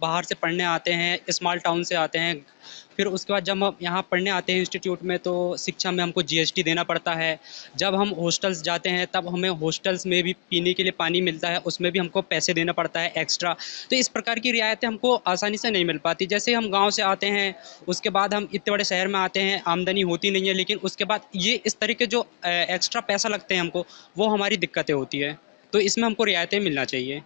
बाहर से पढ़ने आते हैं, स्मॉल टाउन से आते हैं। फिर उसके बाद जब हम यहाँ पढ़ने आते हैं इंस्टीट्यूट में, तो शिक्षा में हमको जीएसटी देना पड़ता है। जब हम हॉस्टल्स जाते हैं तब हमें हॉस्टल्स में भी पीने के लिए पानी मिलता है, उसमें भी हमको पैसे देना पड़ता है एक्स्ट्रा। तो इस प्रकार की रियायतें हमको आसानी से नहीं मिल पाती। जैसे हम गाँव से आते हैं, उसके बाद हम इतने बड़े शहर में आते हैं, आमदनी होती नहीं है, लेकिन उसके बाद ये इस तरह के जो एक्स्ट्रा पैसा लगते हैं हमको, वो हमारी दिक्कतें होती है। तो इसमें हमको रियायतें मिलना चाहिए।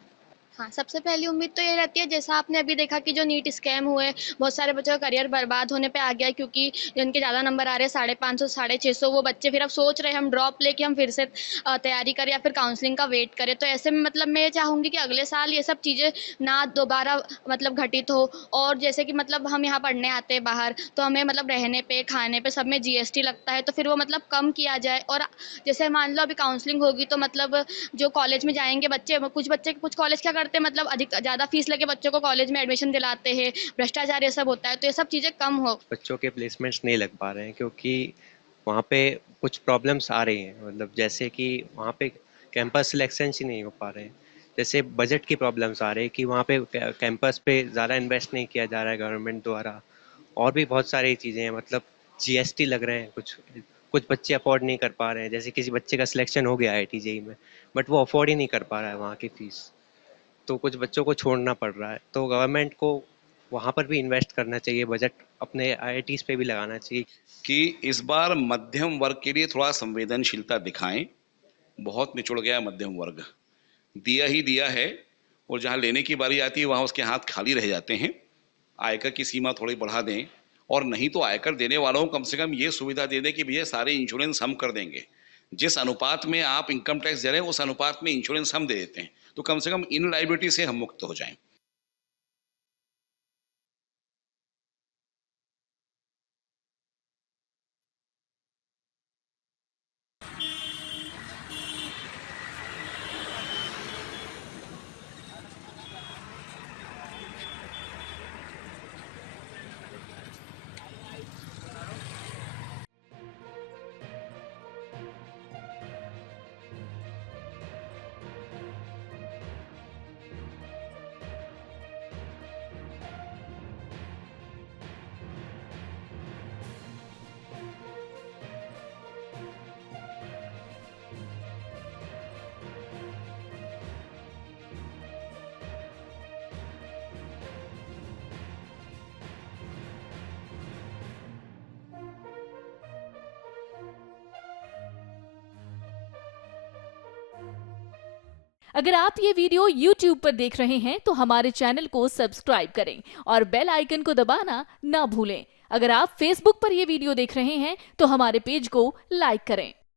हाँ, सबसे पहली उम्मीद तो ये रहती है, जैसा आपने अभी देखा कि जो नीट स्कैम हुए, बहुत सारे बच्चों का करियर बर्बाद होने पे आ गया है, क्योंकि जिनके ज़्यादा नंबर आ रहे हैं 550 650, वो बच्चे फिर अब सोच रहे हैं हम ड्रॉप लेके हम फिर से तैयारी करें या फिर काउंसलिंग का वेट करें। तो ऐसे में मतलब मैं ये चाहूँगी कि अगले साल ये सब चीज़ें ना दोबारा मतलब घटित हो। और जैसे कि मतलब हम यहाँ पढ़ने आते हैं बाहर, तो हमें मतलब रहने पे, खाने पे, सब में जीएसटी लगता है, तो फिर वो मतलब कम किया जाए। और जैसे मान लो अभी काउंसलिंग होगी, तो मतलब जो कॉलेज में जाएंगे बच्चे, कुछ कॉलेज क्या करते हैं, मतलब अधिक ज़्यादा फीस लेके बच्चों को कॉलेज में एडमिशन दिलाते हैं, भ्रष्टाचार ये सब होता है, तो ये सब चीज़ें कम हो। बच्चों के प्लेसमेंट्स नहीं लग पा रहे हैं क्योंकि वहाँ पे कुछ प्रॉब्लम्स आ रही हैं, मतलब जैसे कि वहाँ पे कैंपस सिलेक्शन ही नहीं हो पा रहे हैं। जैसे बजट की प्रॉब्लम्स आ रही है कि वहाँ पे कैंपस पे ज़्यादा इन्वेस्ट नहीं किया जा रहा है गवर्नमेंट द्वारा। और भी बहुत सारी चीज़ें हैं, मतलब जीएसटी लग रहे हैं, कुछ कुछ बच्चे अफोर्ड नहीं कर पा रहे हैं। जैसे किसी बच्चे का सिलेक्शन हो गया है टीजेई में, बट वो अफोर्ड ही नहीं कर पा रहा है वहाँ की फीस, तो कुछ बच्चों को छोड़ना पड़ रहा है। तो गवर्नमेंट को वहाँ पर भी इन्वेस्ट करना चाहिए, बजट अपने आईआईटीज पे भी लगाना चाहिए। कि इस बार मध्यम वर्ग के लिए थोड़ा संवेदनशीलता दिखाएं। बहुत निचुड़ गया है मध्यम वर्ग, दिया ही दिया है, और जहां लेने की बारी आती है वहां उसके हाथ खाली रह जाते हैं। आयकर की सीमा थोड़ी बढ़ा दें, और नहीं तो आयकर देने वालों को कम से कम ये सुविधा दे दें कि भैया सारे इंश्योरेंस हम कर देंगे, जिस अनुपात में आप इनकम टैक्स दे रहे हैं उस अनुपात में इंश्योरेंस हम दे देते हैं, तो कम से कम इन लाइबिलिटी से हम मुक्त हो जाएं। अगर आप ये वीडियो YouTube पर देख रहे हैं तो हमारे चैनल को सब्सक्राइब करें और बेल आइकन को दबाना ना भूलें। अगर आप Facebook पर ये वीडियो देख रहे हैं तो हमारे पेज को लाइक करें।